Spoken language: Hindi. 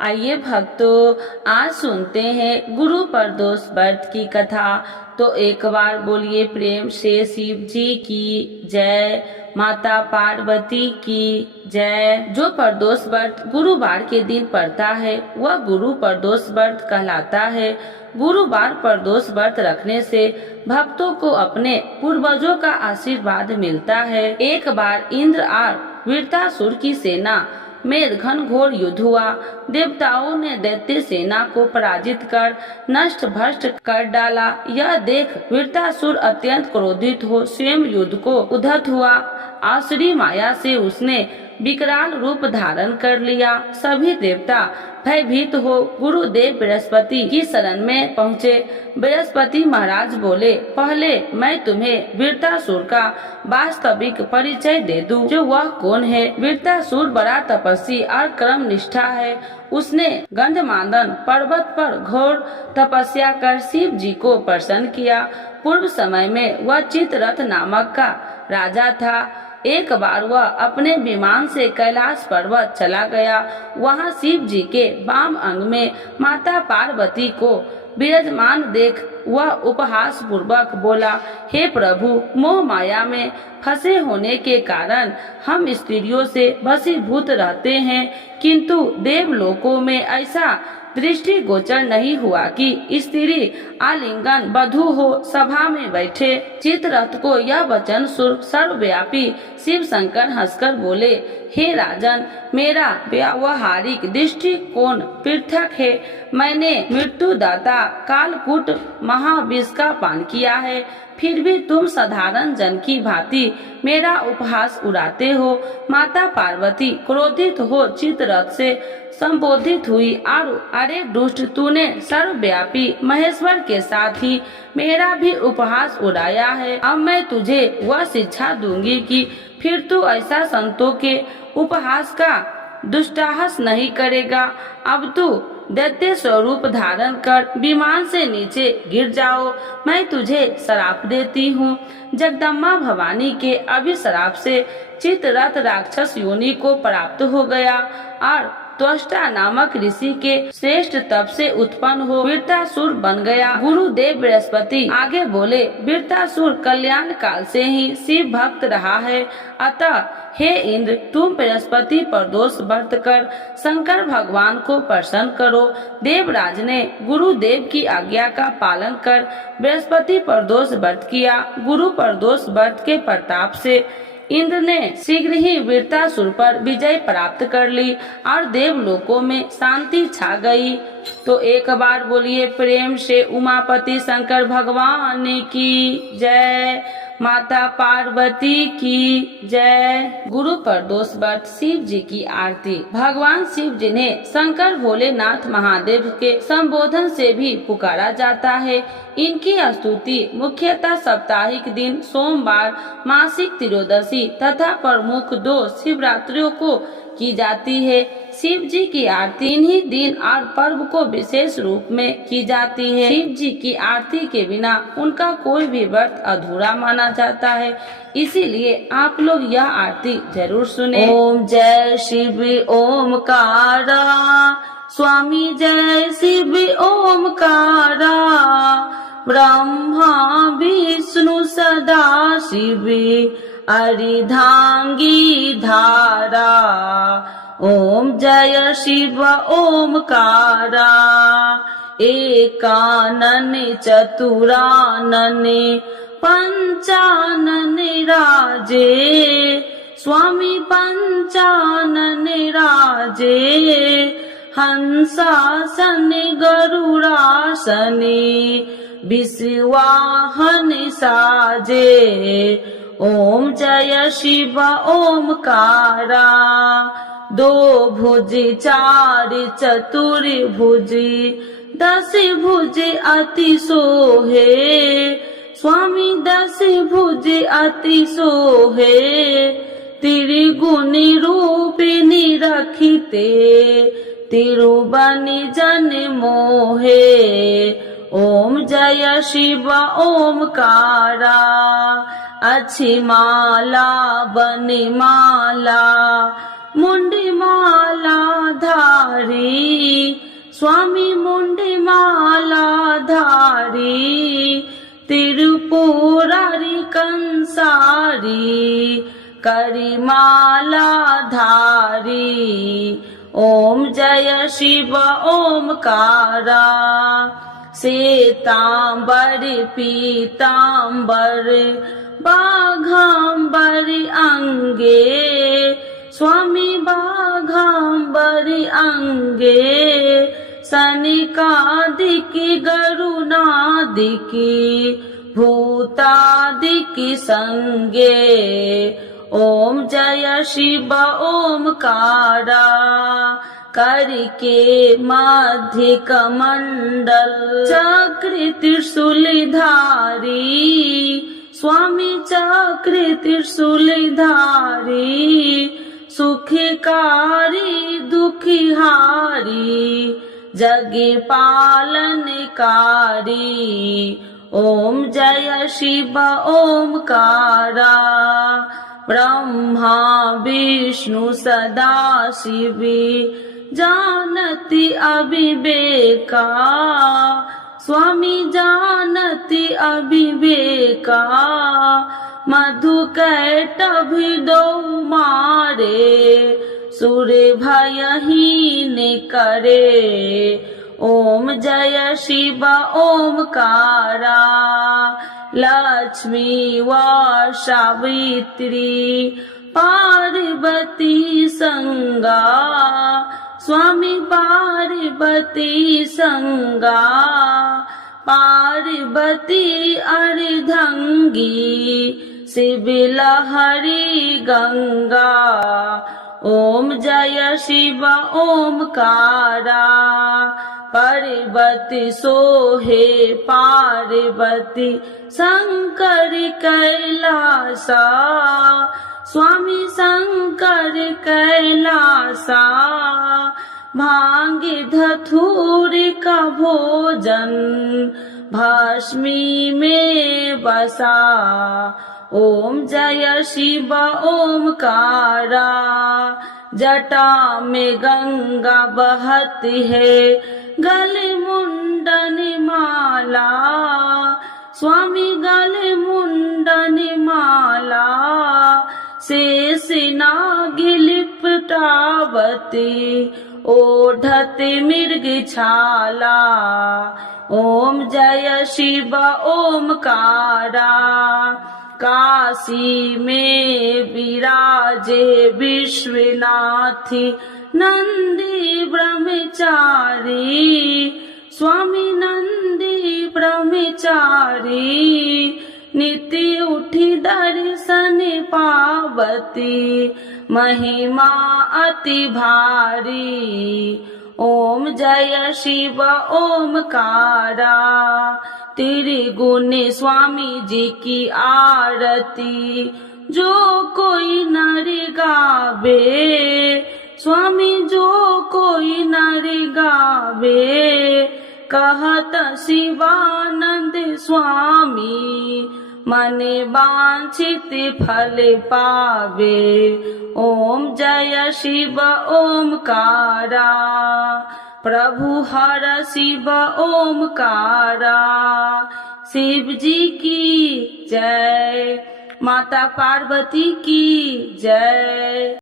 आइए भक्तों, आज सुनते हैं गुरु प्रदोष व्रत की कथा। तो एक बार बोलिए प्रेम से शिव जी की जय, माता पार्वती की जय। जो प्रदोष व्रत गुरुवार के दिन पड़ता है वह गुरु प्रदोष व्रत कहलाता है। गुरुवार प्रदोष व्रत रखने से भक्तों को अपने पूर्वजों का आशीर्वाद मिलता है। एक बार इंद्र और वृत्रासुर की सेना में घनघोर युद्ध हुआ। देवताओं ने दैत्य सेना को पराजित कर नष्ट भ्रष्ट कर डाला। यह देख वृत्रासुर अत्यंत क्रोधित हो स्वयं युद्ध को उद्धत हुआ। आसुरी माया से उसने विकराल रूप धारण कर लिया। सभी देवता भयभीत हो गुरुदेव बृहस्पति की शरण में पहुँचे। बृहस्पति महाराज बोले, पहले मैं तुम्हें वृत्रासुर का वास्तविक परिचय दे दूं, जो वह कौन है। वृत्रासुर बड़ा तपस्वी और कर्म निष्ठा है। उसने गंधमादन पर्वत पर घोर तपस्या कर शिव जी को प्रसन्न किया। पूर्व समय में वह चित्ररथ नामक का राजा था। एक बार वह अपने विमान से कैलाश पर्वत चला गया। वहां शिव जी के वाम अंग में माता पार्वती को विराजमान देख वह उपहास पूर्वक बोला, हे प्रभु, मोह माया में फंसे होने के कारण हम स्त्रियों से वशीभूत रहते हैं, किंतु देवलोकों में ऐसा दृष्टि गोचर नहीं हुआ कि स्त्री आलिंगन बधू हो सभा में बैठे। चित्ररथ को यह वचन सुन सर्वव्यापी शिव शंकर हंसकर बोले, हे राजन, मेरा व्यावहारिक दृष्टिकोण पृथक है। मैंने मृत्युदाता कालकूट महाविष का पान किया है, फिर भी तुम साधारण जन की भांति मेरा उपहास उड़ाते हो। माता पार्वती क्रोधित हो चित्ररथ से संबोधित हुई और अरे दुष्ट, तूने सर्वव्यापी महेश्वर के साथ ही मेरा भी उपहास उड़ाया है। अब मैं तुझे वह शिक्षा दूंगी कि फिर तू ऐसा संतों के उपहास का दुस्साहस नहीं करेगा। अब तू दैत्य स्वरूप धारण कर विमान से नीचे गिर जाओ। मैं तुझे श्राप देती हूँ। जगदम्बा भवानी के अभिश्राप से चित्ररथ राक्षस योनि को प्राप्त हो गया और त्वष्टा नामक ऋषि के श्रेष्ठ तप से उत्पन्न हो वृत्रासुर बन गया। गुरुदेव बृहस्पति आगे बोले, वृत्रासुर कल्याण काल से ही शिव भक्त रहा है, अतः हे इंद्र, तुम बृहस्पति प्रदोष व्रत कर शंकर भगवान को प्रसन्न करो। देवराज ने गुरुदेव की आज्ञा का पालन कर बृहस्पति प्रदोष व्रत किया। गुरु प्रदोष व्रत के प्रताप से इंद्र ने शीघ्र ही वृत्रासुर पर विजय प्राप्त कर ली और देवलोकों में शांति छा गई। तो एक बार बोलिए प्रेम से उमापति शंकर भगवान की जय, माता पार्वती की जय। गुरु प्रदोष व्रत शिव जी की आरती। भगवान शिव जिन्हें शंकर भोलेनाथ महादेव के संबोधन से भी पुकारा जाता है, इनकी स्तुति मुख्यतः साप्ताहिक दिन सोमवार, मासिक त्रयोदशी तथा प्रमुख 2 शिवरात्रियों को की जाती है। शिव जी की आरती इन्हीं दिन और पर्व को विशेष रूप में की जाती है। शिव जी की आरती के बिना उनका कोई भी व्रत अधूरा माना जाता है, इसीलिए आप लोग यह आरती जरूर सुने। ओम जय शिव ओमकारा, स्वामी जय शिव ओमकारा, ब्रह्मा विष्णु सदा शिव अर्धांगी धारा। ओम जय शिव ओमकारा, एकानन चतुरानन पंचानन राजे, स्वामी पंचानन राजे, हंसासन गरुड़ासन विश्वाहन साजे। ओम जय शिव ओमकारा, 2 भुज 4 चतुर्भुज, 10 भुज अति सोहे, स्वामी 10 भुज अति सोहे, त्रिगुणी रूपिणी रखिते, तिरुबनि जन मोहे। ओम जय शिव ओमकारा, अच्छी माला बन माला, मुंडी माला धारी, स्वामी मुंडी माला धारी, त्रिपुरारी कंसारी, करी माला धारी। ओम जय शिव ओमकारा, श्वेतांबर पीतांबर बाघांबर अंगे, स्वामी बाघांबर अंगे, सनिकादिकी गरुनादिकी भूतादिकी संगे। ओम जय शिव ओमकारा, करके मध्य कमंडल चक्र त्रिशूलधारी, स्वामी चक्र त्रिशूलधारी, सुखकारी दुखिहारी, जग पालनकारी। ओम जय शिव ओमकारा, ब्रह्मा विष्णु सदा शिवी, जानति अविवेका, स्वामी जानति अविवेका, मधु कैटभि दो मारे, सुर भयहीन करे। ओम जय शिव ओमकारा, लक्ष्मी व सावित्री पार्वती संगा, स्वामी पार्वती संगा, पार्वती अर्धंगी, शिव लहरी गंगा। ओम जय शिव ओमकारा, पार्वती सोहे पार्वती, शंकर कैलासा, स्वामी शंकर कैलासा, भांग धतूर का भोजन भस्मी में बसा। ओम जय शिव ओमकारा, जटा में गंगा बहती है, गले मुंडन माला, स्वामी गले मुंडन माला, शेष नाग लिपटावती, ओढ़त मिर्ग छाला। ओम जय शिव ओमकारा, काशी में विराजे विश्वनाथी, नंदी ब्रह्मचारी, स्वामी नंदी ब्रह्मचारी, नित्य उठी दर्शन पावती, महिमा अति भारी। ओम जय शिव ओमकारा, त्रिगुण स्वामी जी की आरती, जो कोई नर गावे, स्वामी जो कोई नर गावे, कहत शिवानंद स्वामी, मन वांछित फल पावे। ओम जय शिव ओमकारा, प्रभु हर शिव ओमकारा। शिव जी की जय, माता पार्वती की जय।